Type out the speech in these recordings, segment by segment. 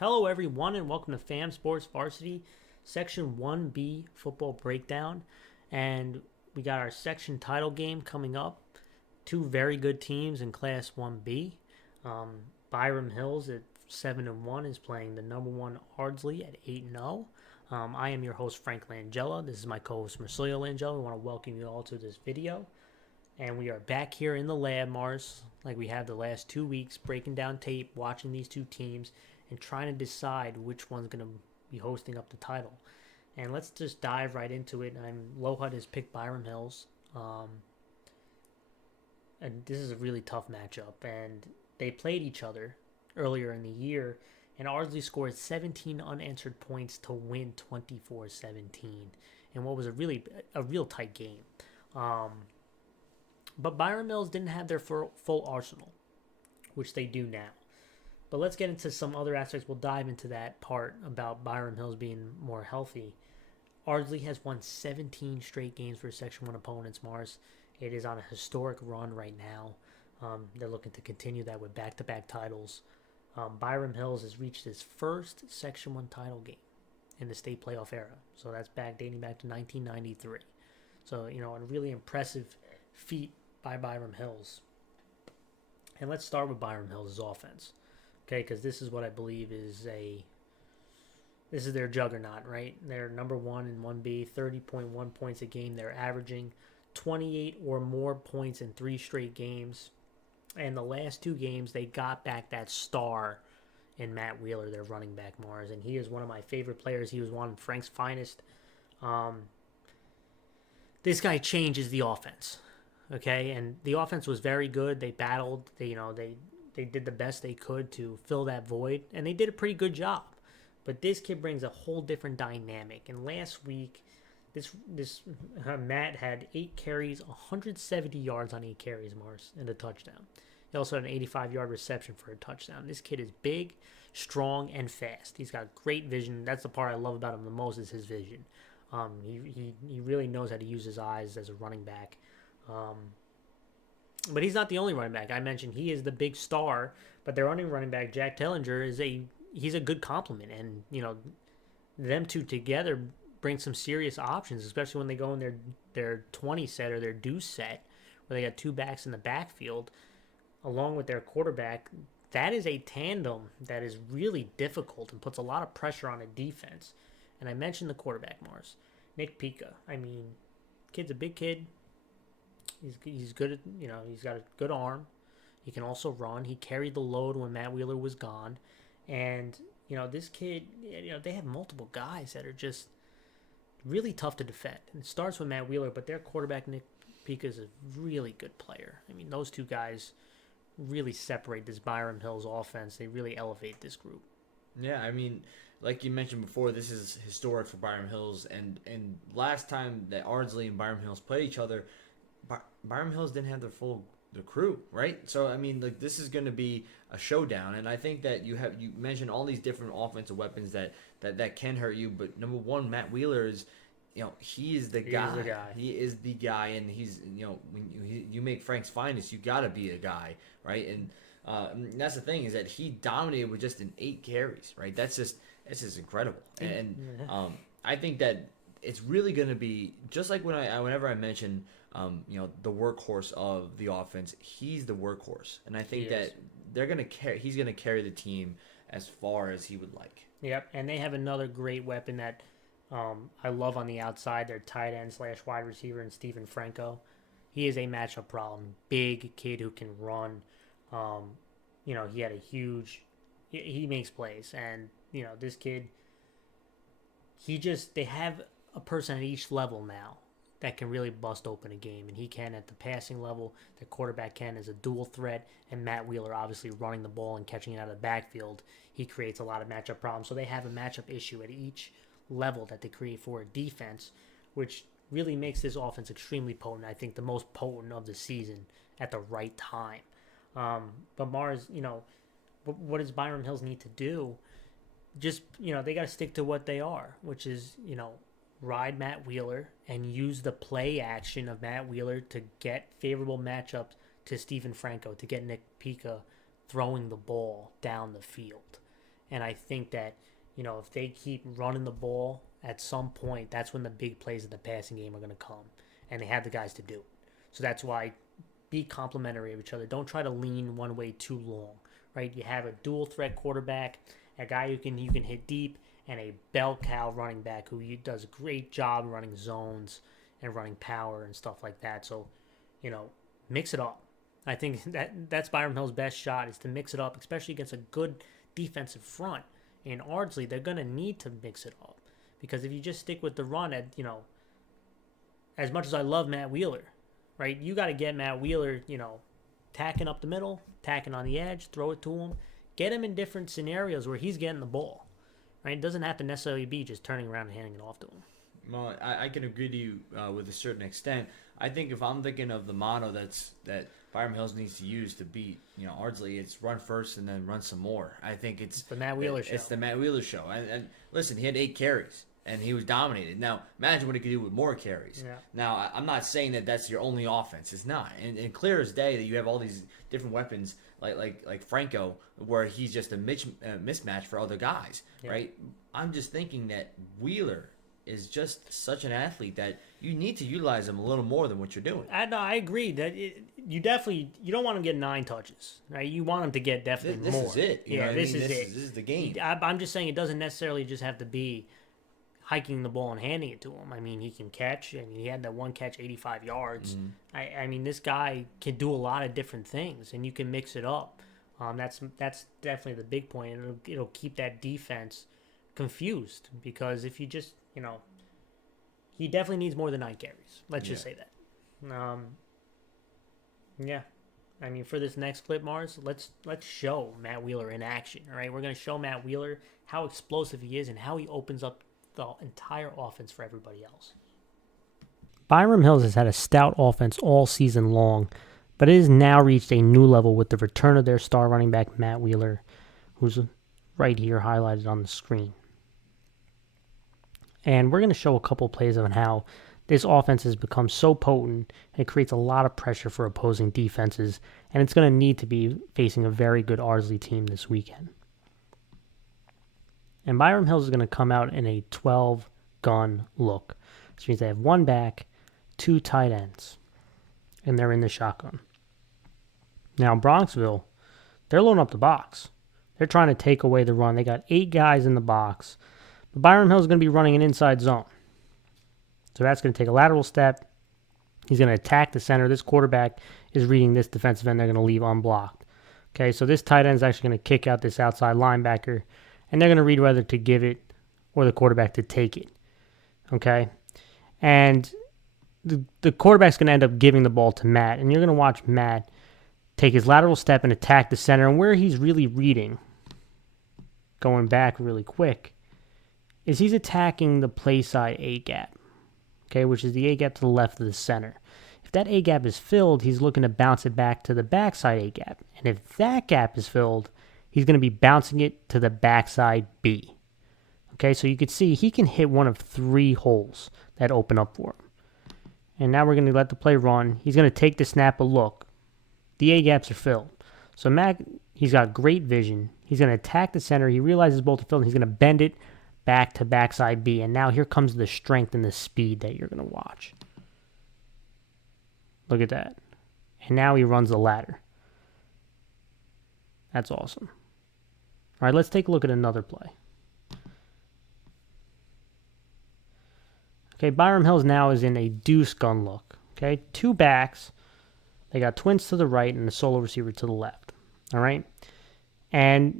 Hello, everyone, and welcome to FaM Sports Varsity Section 1B Football Breakdown. And we got our section title game coming up. Two very good teams in Class 1B. Byram Hills at 7-1 is playing the number one Ardsley at 8-0. I am your host, Frank Langella. This is my co-host, Marcelio Langella. We want to welcome you all to this video. And we are back here in the lab, Mars, like we have the last 2 weeks, breaking down tape, watching these two teams, and trying to decide which one's going to be hosting up the title. And let's just dive right into it. Lohud has picked Byram Hills. And this is a really tough matchup. And they played each other earlier in the year, and Ardsley scored 17 unanswered points to win 24-17 in what was a real tight game. But Byram Hills didn't have their full arsenal, which they do now. But let's get into some other aspects. We'll dive into that part about Byram Hills being more healthy. Ardsley has won 17 straight games for Section 1 opponents, Mars. It is on a historic run right now. They're looking to continue that with back-to-back titles. Byram Hills has reached his first Section 1 title game in the state playoff era. So that's dating back to 1993. So, a really impressive feat by Byram Hills. And let's start with Byram Hills' offense. Okay, because this is what I believe is their juggernaut, right? They're number one in 1B, 30.1 points a game. They're averaging 28 or more points in 3 straight games. And the last 2 games, they got back that star in Matt Wheeler, their running back, Mars. And he is one of my favorite players. He was one of Frank's finest. This guy changes the offense, okay? And the offense was very good. They battled. They did the best they could to fill that void, and they did a pretty good job. But this kid brings a whole different dynamic. And last week, this Matt had 8 carries, 170 yards on 8 carries, Mars, and a touchdown. He also had an 85-yard reception for a touchdown. This kid is big, strong, and fast. He's got great vision. That's the part I love about him the most is his vision. He really knows how to use his eyes as a running back. But he's not the only running back. I mentioned he is the big star, but their running back, Jack Tellinger, he's a good complement. And, them two together bring some serious options, especially when they go in their 20 set or their deuce set, where they got 2 backs in the backfield, along with their quarterback. That is a tandem that is really difficult and puts a lot of pressure on a defense. And I mentioned the quarterback, Mars. Nick Pica. Kid's a big kid. He's good at, he's got a good arm. He can also run. He carried the load when Matt Wheeler was gone. And, this kid, they have multiple guys that are just really tough to defend. And it starts with Matt Wheeler, but their quarterback, Nick Pica, is a really good player. Those two guys really separate this Byram Hills offense. They really elevate this group. Yeah, like you mentioned before, this is historic for Byram Hills. And last time that Ardsley and Byram Hills played each other, Byram Hills didn't have the crew, right? So this is going to be a showdown, and I think that you mentioned all these different offensive weapons that can hurt you. But number one, Matt Wheeler is, he is the guy. He is the guy, and he's when you make Frank's finest, you got to be a guy, right? And that's the thing is that he dominated with just 8 carries, right? That's just incredible, and I think that it's really going to be just like whenever I mention the workhorse of the offense, he's the workhorse, and I think that he's gonna carry the team as far as he would like. Yep, and they have another great weapon that I love on the outside. Their tight end / wide receiver and Stephen Franco. He is a matchup problem. Big kid who can run. He had he makes plays, and this kid. They have a person at each level now that can really bust open a game, and he can at the passing level. The quarterback can as a dual threat, and Matt Wheeler obviously running the ball and catching it out of the backfield. He creates a lot of matchup problems. So they have a matchup issue at each level that they create for a defense, which really makes this offense extremely potent. I think the most potent of the season at the right time. But Mars, what does Byram Hills need to do? Just, they got to stick to what they are, which is, ride Matt Wheeler and use the play action of Matt Wheeler to get favorable matchups to Stephen Franco, to get Nick Pica throwing the ball down the field. And I think that, if they keep running the ball, at some point, that's when the big plays in the passing game are going to come. And they have the guys to do it. So that's why be complementary of each other. Don't try to lean one way too long, right? You have a dual threat quarterback, a guy you can hit deep, and a bell cow running back who does a great job running zones and running power and stuff like that. So, mix it up. I think that's Byram Hill's best shot is to mix it up, especially against a good defensive front. In Ardsley, they're going to need to mix it up. Because if you just stick with the run as much as I love Matt Wheeler, right, you got to get Matt Wheeler, tacking up the middle, tacking on the edge, throw it to him. Get him in different scenarios where he's getting the ball, right? It doesn't have to necessarily be just turning around and handing it off to him. Well, I can agree to you with a certain extent. I think if I'm thinking of the motto that Byram Hills needs to use to beat Ardsley, it's run first and then run some more. I think it's the Matt Wheeler show. It's the Matt Wheeler show. And listen, he had 8 carries and he was dominated. Now imagine what he could do with more carries. Yeah. Now I'm not saying that that's your only offense. It's not. And clear as day that you have all these different weapons like Franco, where he's just a mismatch for other guys, right? I'm just thinking that Wheeler is just such an athlete that you need to utilize him a little more than what you're doing. I agree that you don't want him to get 9 touches, right? You want him to get definitely more. This is it. This is it. This is the game. I'm just saying it doesn't necessarily just have to be hiking the ball and handing it to him. I mean, he can catch. I mean, he had that one catch, 85 yards. Mm-hmm. I mean, this guy can do a lot of different things, and you can mix it up. That's definitely the big point, and it'll keep that defense confused because if you just he definitely needs more than 9 carries. Let's just say that. Yeah. I mean, for this next clip, Mars, let's show Matt Wheeler in action. All right, we're going to show Matt Wheeler how explosive he is and how he opens up the entire offense for everybody else. Byram Hills has had a stout offense all season long, but it has now reached a new level with the return of their star running back, Matt Wheeler, who's right here highlighted on the screen. And we're going to show a couple plays on how this offense has become so potent and it creates a lot of pressure for opposing defenses, and it's going to need to be facing a very good Ardsley team this weekend. And Byram Hills is going to come out in a 12-gun look, which means they have 1 back, 2 tight ends, and they're in the shotgun. Now, Bronxville, they're loading up the box. They're trying to take away the run. They got 8 guys in the box. But Byram Hills is going to be running an inside zone. So that's going to take a lateral step. He's going to attack the center. This quarterback is reading this defensive end. They're going to leave unblocked. Okay, so this tight end is actually going to kick out this outside linebacker, and they're going to read whether to give it or the quarterback to take it. Okay? And the quarterback's going to end up giving the ball to Matt, and you're going to watch Matt take his lateral step and attack the center. And where he's really reading, going back really quick, is he's attacking the play side A-gap, okay, which is the A-gap to the left of the center. If that A-gap is filled, he's looking to bounce it back to the backside A-gap. And if that gap is filled, he's going to be bouncing it to the backside B. Okay, so you can see he can hit one of 3 holes that open up for him. And now we're going to let the play run. He's going to take the snap, a look. The A-gaps are filled. So Matt, he's got great vision. He's going to attack the center. He realizes both are filled, and he's going to bend it back to backside B. And now here comes the strength and the speed that you're going to watch. Look at that. And now he runs the ladder. That's awesome. All right, let's take a look at another play. Okay, Byram Hills now is in a deuce gun look. Okay, 2 backs. They got twins to the right and a solo receiver to the left. All right. And,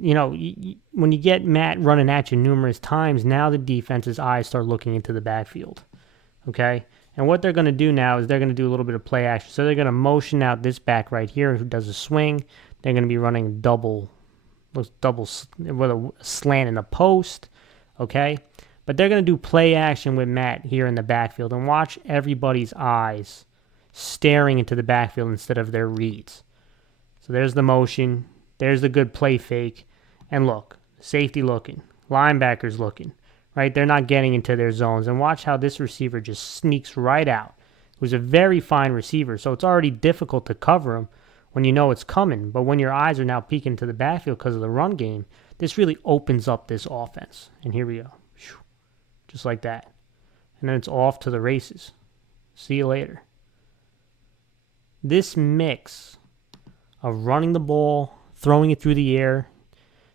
when you get Matt running at you numerous times, now the defense's eyes start looking into the backfield. Okay? And what they're going to do now is they're going to do a little bit of play action. So they're going to motion out this back right here who does a swing. They're going to be running double with a slant in a post. Okay? But they're going to do play action with Matt here in the backfield and watch everybody's eyes staring into the backfield instead of their reads. So there's the motion. There's the good play fake. And look, safety looking. Linebackers looking. Right? They're not getting into their zones. And watch how this receiver just sneaks right out. Who's a very fine receiver. So it's already difficult to cover him when you know it's coming. But when your eyes are now peeking to the backfield because of the run game, this really opens up this offense. And here we go. Just like that. And then it's off to the races. See you later. This mix of running the ball, throwing it through the air,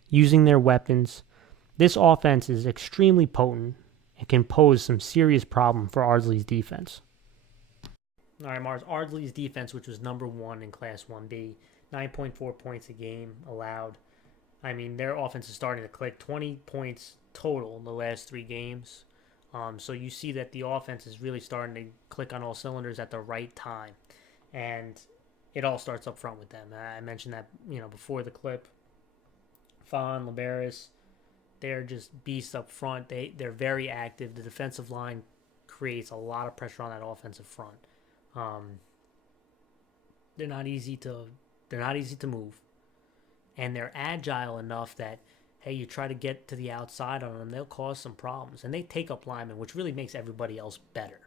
using their weapons, this offense is extremely potent and can pose some serious problem for Ardsley's defense. All right, Mars. Ardsley's defense, which was number 1 in Class 1B, 9.4 points a game allowed. I mean, their offense is starting to click. 20 points total in the last 3 games. So you see that the offense is really starting to click on all cylinders at the right time. And it all starts up front with them. I mentioned that, before the clip. FaM, Liberis, they're just beasts up front. They're very active. The defensive line creates a lot of pressure on that offensive front. They're not easy to move, and they're agile enough that, hey, you try to get to the outside on them, they'll cause some problems. And they take up linemen, which really makes everybody else better,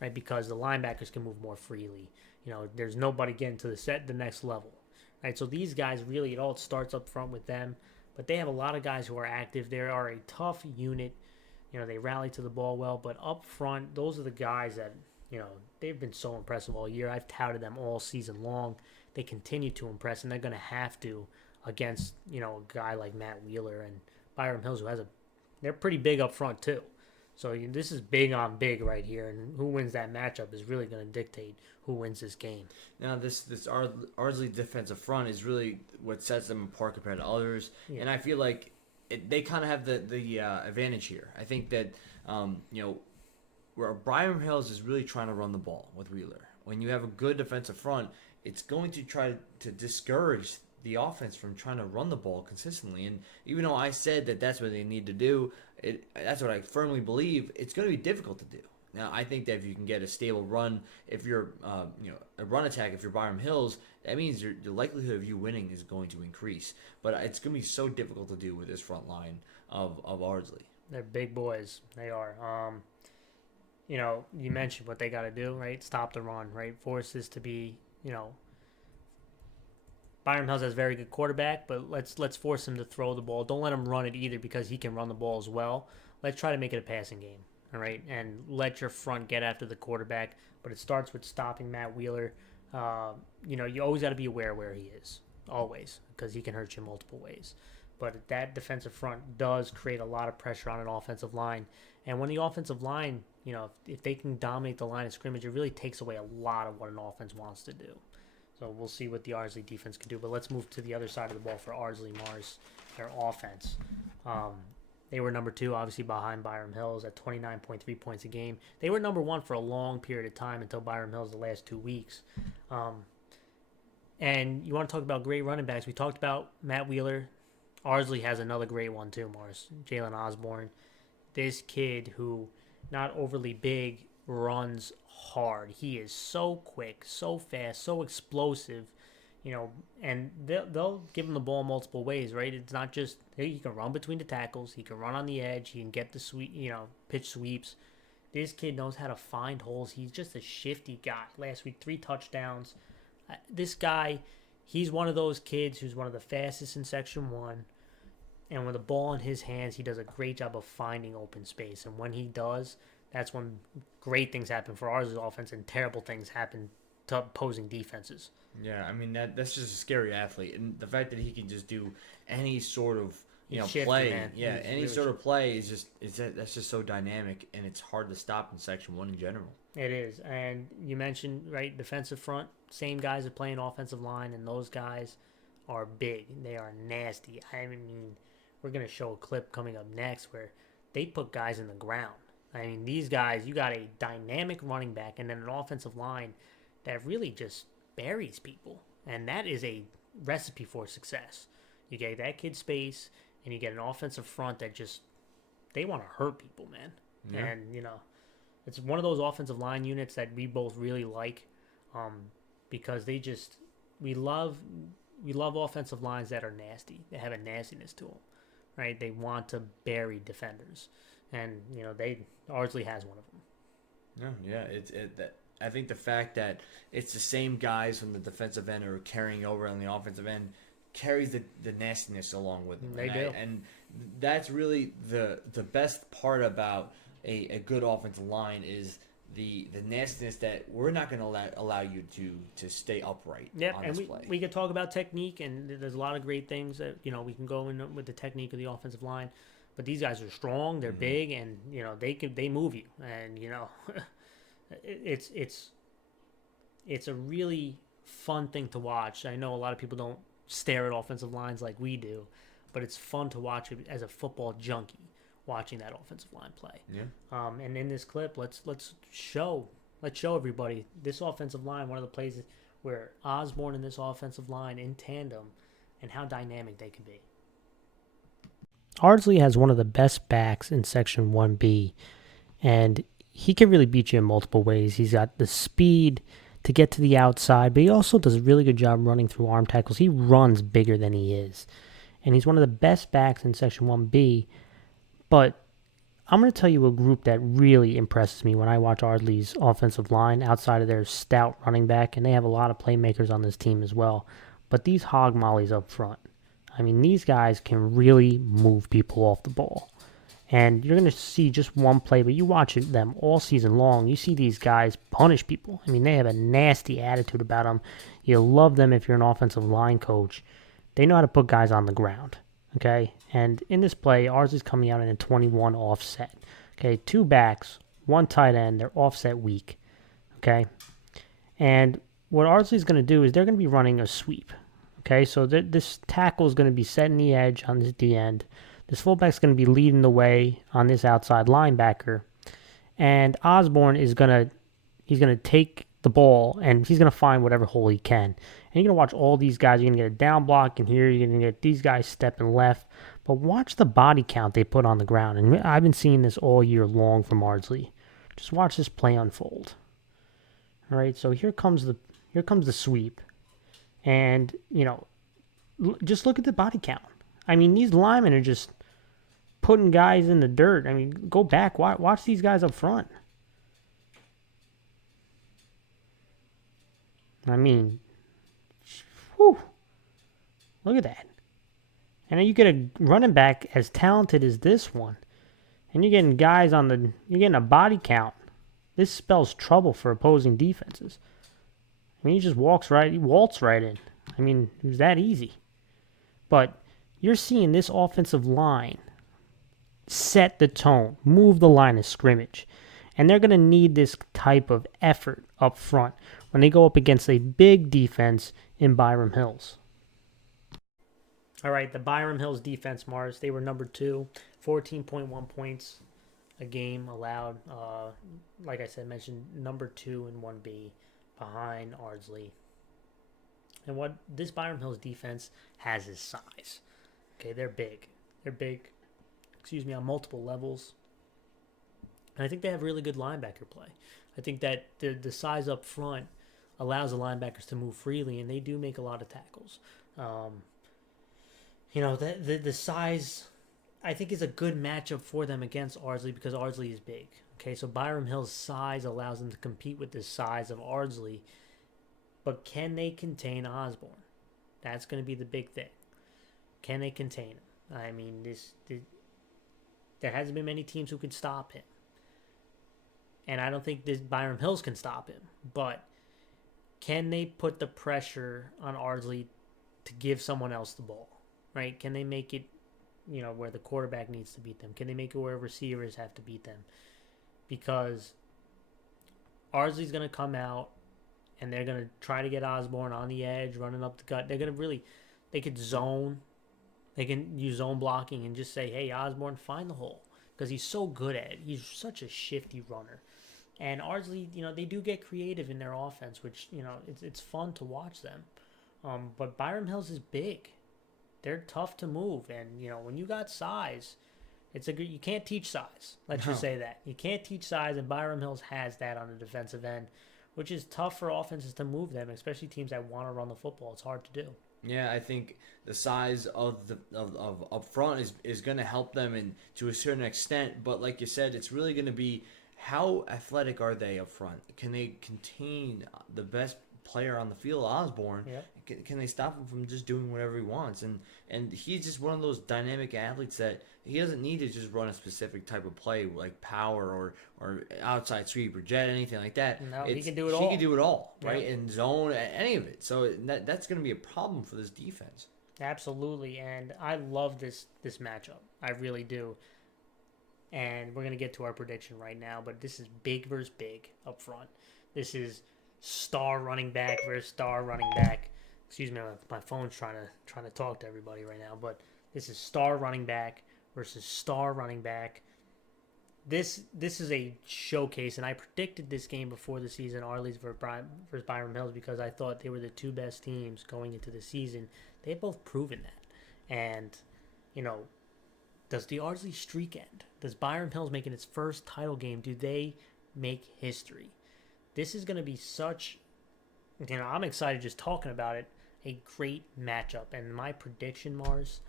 right? Because the linebackers can move more freely. There's nobody getting to the next level, right? So these guys really, it all starts up front with them. But they have a lot of guys who are active. They are a tough unit. They rally to the ball well. But up front, those are the guys that, they've been so impressive all year. I've touted them all season long. They continue to impress, and they're going to have to against, a guy like Matt Wheeler and Byram Hills, they're pretty big up front too. So this is big on big right here, and who wins that matchup is really going to dictate who wins this game. Now, this Ardsley defensive front is really what sets them apart compared to others, and I feel like they kind of have the advantage here. I think that where Byram Hills is really trying to run the ball with Wheeler. When you have a good defensive front, it's going to try to discourage the offense from trying to run the ball consistently. And even though I said that that's what they need to do, that's what I firmly believe, it's going to be difficult to do. Now, I think that if you can get a stable run, if you're, a run attack, if you're Byram Hills, that means the likelihood of you winning is going to increase. But it's going to be so difficult to do with this front line of Ardsley. They're big boys. They are. You mentioned what they got to do, right? Stop the run, right? Force this to be, Byram Hills has a very good quarterback, but let's force him to throw the ball. Don't let him run it either because he can run the ball as well. Let's try to make it a passing game, all right? And let your front get after the quarterback, but it starts with stopping Matt Wheeler. You always got to be aware where he is, always, because he can hurt you multiple ways. But that defensive front does create a lot of pressure on an offensive line. And when the offensive line, if they can dominate the line of scrimmage, it really takes away a lot of what an offense wants to do. So we'll see what the Ardsley defense can do. But let's move to the other side of the ball for Ardsley Mars, their offense. They were number 2, obviously, behind Byram Hills at 29.3 points a game. They were number 1 for a long period of time until Byram Hills the last 2 weeks. And you want to talk about great running backs. We talked about Matt Wheeler. Ardsley has another great one too, Mars. Jalen Osborne. This kid who, not overly big, runs hard. He is so quick, so fast, so explosive, and they'll give him the ball multiple ways, right? It's not just, he can run between the tackles, he can run on the edge, he can get the pitch sweeps. This kid knows how to find holes. He's just a shifty guy. Last week, 3 touchdowns. This guy, he's one of those kids who's one of the fastest in Section 1. And with the ball in his hands, he does a great job of finding open space. And when he does, that's when great things happen for ours offense and terrible things happen to opposing defenses. Yeah, I mean, that's just a scary athlete. And the fact that he can just do any sort of Shifty, play. man. Yeah, He's any really sort of play that's just so dynamic, and it's hard to stop in Section 1 in general. It is. And you mentioned, right, defensive front, same guys are playing offensive line, and those guys are big. They are nasty. I mean, we're going to show a clip coming up next where they put guys in the ground. I mean, these guys, you got a dynamic running back and then an offensive line that really just buries people. And that is a recipe for success. You get that kid space, and you get an offensive front that just, they want to hurt people, man. Yeah. And, it's one of those offensive line units that we both really like because we love offensive lines that are nasty. They have a nastiness to them, right? They want to bury defenders. And, Ardsley has one of them. Yeah, I think the fact that it's the same guys from the defensive end who are carrying over on the offensive end carries the nastiness along with them. They do. And that's really the best part about a good offensive line is the nastiness that we're not going to allow you to stay upright Yep, on and this we, play. we could talk about technique, and there's a lot of great things that we can go in with the technique of the offensive line. But these guys are strong, they're big, and they move you, and it's it's a really fun thing to watch. I know a lot of people don't stare at offensive lines like we do, but it's fun to watch it as a football junkie watching that offensive line play. Yeah. And in this clip, let's show everybody this offensive line. One of the plays where Osborne and this offensive line in tandem, and how dynamic they can be. Ardsley has one of the best backs in Section 1B, and he can really beat you in multiple ways. He's got the speed to get to the outside, but he also does a really good job running through arm tackles. He runs bigger than he is, and he's one of the best backs in Section 1B. But I'm going to tell you a group that really impresses me when I watch Ardsley's offensive line outside of their stout running back, and they have a lot of playmakers on this team as well. But these hog mollies up front, I mean, these guys can really move people off the ball. And you're going to see just one play, but you watch them all season long. You see these guys punish people. I mean, they have a nasty attitude about them. You love them if you're an offensive line coach. They know how to put guys on the ground. Okay, and in this play, Ardsley's coming out in a 21 offset. Okay, 2 backs, 1 tight end. They're offset weak. Okay, and what Ardsley's going to do is they're going to be running a sweep. Okay, so this tackle is going to be setting the edge on this D end. This fullback's going to be leading the way on this outside linebacker, and Osborne is gonna take the ball and he's gonna find whatever hole he can. And you're gonna watch all these guys. You're gonna get a down block, and here you're gonna get these guys stepping left. But watch the body count they put on the ground, and I've been seeing this all year long from Ardsley. Just watch this play unfold. All right, so here comes the sweep, and just look at the body count. I mean, these linemen are just putting guys in the dirt. I mean, go back, watch these guys up front. I mean, whew, look at that. And then you get a running back as talented as this one, and you're getting guys you're getting a body count. This spells trouble for opposing defenses. I mean, he just waltz right in. I mean, it was that easy. But you're seeing this offensive line set the tone, move the line of scrimmage. And they're going to need this type of effort up front when they go up against a big defense in Byram Hills. All right, the Byram Hills defense, Mars, they were number 2, 14.1 points a game allowed. Like I said, mentioned number 2 in 1B behind Ardsley. And what this Byram Hills defense has is size. Okay, they're big. They're big, on multiple levels. And I think they have really good linebacker play. I think that the size up front allows the linebackers to move freely, and they do make a lot of tackles. The size, I think, is a good matchup for them against Ardsley because Ardsley is big. Okay, so Byram Hill's size allows them to compete with the size of Ardsley, but can they contain Osborne? That's going to be the big thing. Can they contain him? I mean, there hasn't been many teams who can stop him. And I don't think this Byram Hills can stop him. But can they put the pressure on Ardsley to give someone else the ball? Right? Can they make it, where the quarterback needs to beat them? Can they make it where receivers have to beat them? Because Ardsley's going to come out and they're going to try to get Osborne on the edge, running up the gut. They're going to they could zone. They can use zone blocking and just say, hey, Osborne, find the hole. Because he's so good at it. He's such a shifty runner. And Ardsley, they do get creative in their offense, which, it's fun to watch them. But Byram Hills is big. They're tough to move. And, when you got size, you can't teach size. Let's just say that. You can't teach size, and Byram Hills has that on the defensive end, which is tough for offenses to move them, especially teams that want to run the football. It's hard to do. Yeah, I think the size of up front is going to help them and to a certain extent. But like you said, it's really going to be how athletic are they up front? Can they contain the best player on the field, Osborne. Yep. Can they stop him from just doing whatever he wants? And he's just one of those dynamic athletes that he doesn't need to just run a specific type of play like power or outside sweep or jet, anything like that. No, he can do it He all. can do it all, right? Yep. In zone, any of it. So that's going to be a problem for this defense. Absolutely, and I love this matchup. I really do. And we're gonna get to our prediction right now, but this is big versus big up front. This is star running back versus star running back. Excuse me, my phone's trying to talk to everybody right now, but this is star running back versus star running back. This is a showcase, and I predicted this game before the season, Arley's versus Byram Hills, because I thought they were the two best teams going into the season. They've both proven that. And, does the Ardsley streak end? Does Byram Hills making its first title game, do they make history? This is going to be such, I'm excited just talking about it, a great matchup. And my prediction, Mars,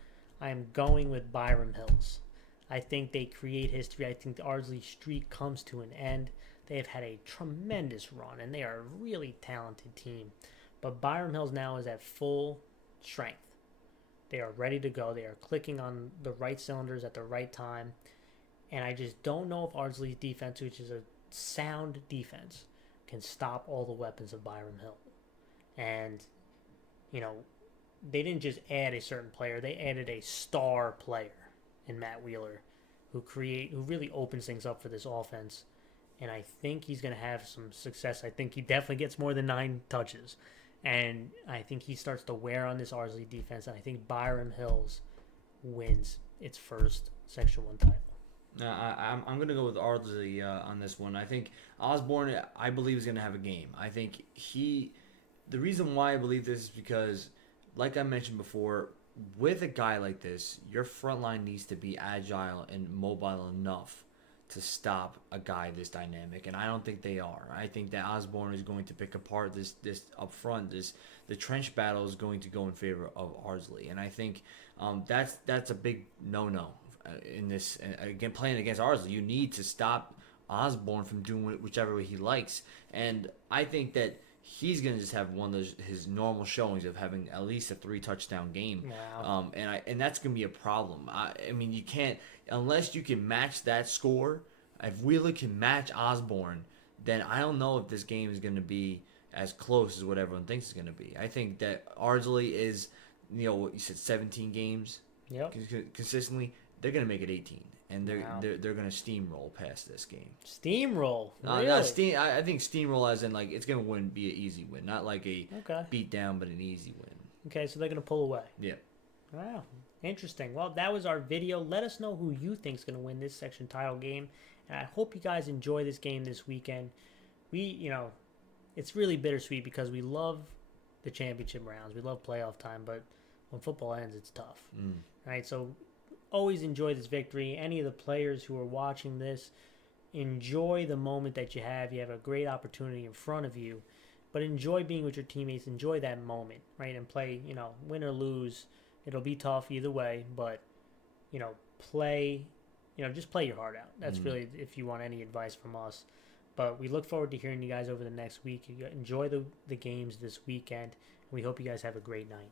I am going with Byram Hills. I think they create history. I think the Ardsley streak comes to an end. They have had a tremendous run, and they are a really talented team. But Byram Hills now is at full strength. They are ready to go. They are clicking on the right cylinders at the right time. And I just don't know if Ardsley's defense, which is a sound defense, can stop all the weapons of Byram Hill. And, they didn't just add a certain player. They added a star player in Matt Wheeler who really opens things up for this offense. And I think he's going to have some success. I think he definitely gets more than 9 touches. And I think he starts to wear on this Ardsley defense. And I think Byram Hills wins its first Section 1 title. I'm going to go with Ardsley on this one. I think Osborne, I believe, is going to have a game. I think the reason why I believe this is because, like I mentioned before, with a guy like this, your front line needs to be agile and mobile enough to stop a guy this dynamic, and I don't think they are. I think that Osborne is going to pick apart this up front. The trench battle is going to go in favor of Ardsley, and I think that's a big no in this. Again, playing against Ardsley, you need to stop Osborne from doing whichever way he likes, and I think that he's going to just have one of his normal showings of having at least a 3 touchdown game. Wow. And that's going to be a problem. I mean, you can't, unless you can match that score, if Wheeler can match Osborne, then I don't know if this game is going to be as close as what everyone thinks it's going to be. I think that Ardsley is, what you said, 17 games consistently. They're going to make it 18. And they're going to steamroll past this game. Steamroll? Really? I think steamroll as in, like, it's going to be an easy win. Not like a beat down, but an easy win. Okay, so they're going to pull away. Yeah. Wow. Interesting. Well, that was our video. Let us know who you think is going to win this section title game. And I hope you guys enjoy this game this weekend. It's really bittersweet because we love the championship rounds. We love playoff time, but when football ends, it's tough. Right? So always enjoy this victory. Any of the players who are watching this, enjoy the moment that you have. You have a great opportunity in front of you, but enjoy being with your teammates. Enjoy that moment, right? And play, win or lose. It'll be tough either way, but, play, just play your heart out. That's really, if you want any advice from us. But we look forward to hearing you guys over the next week. Enjoy the games this weekend. We hope you guys have a great night.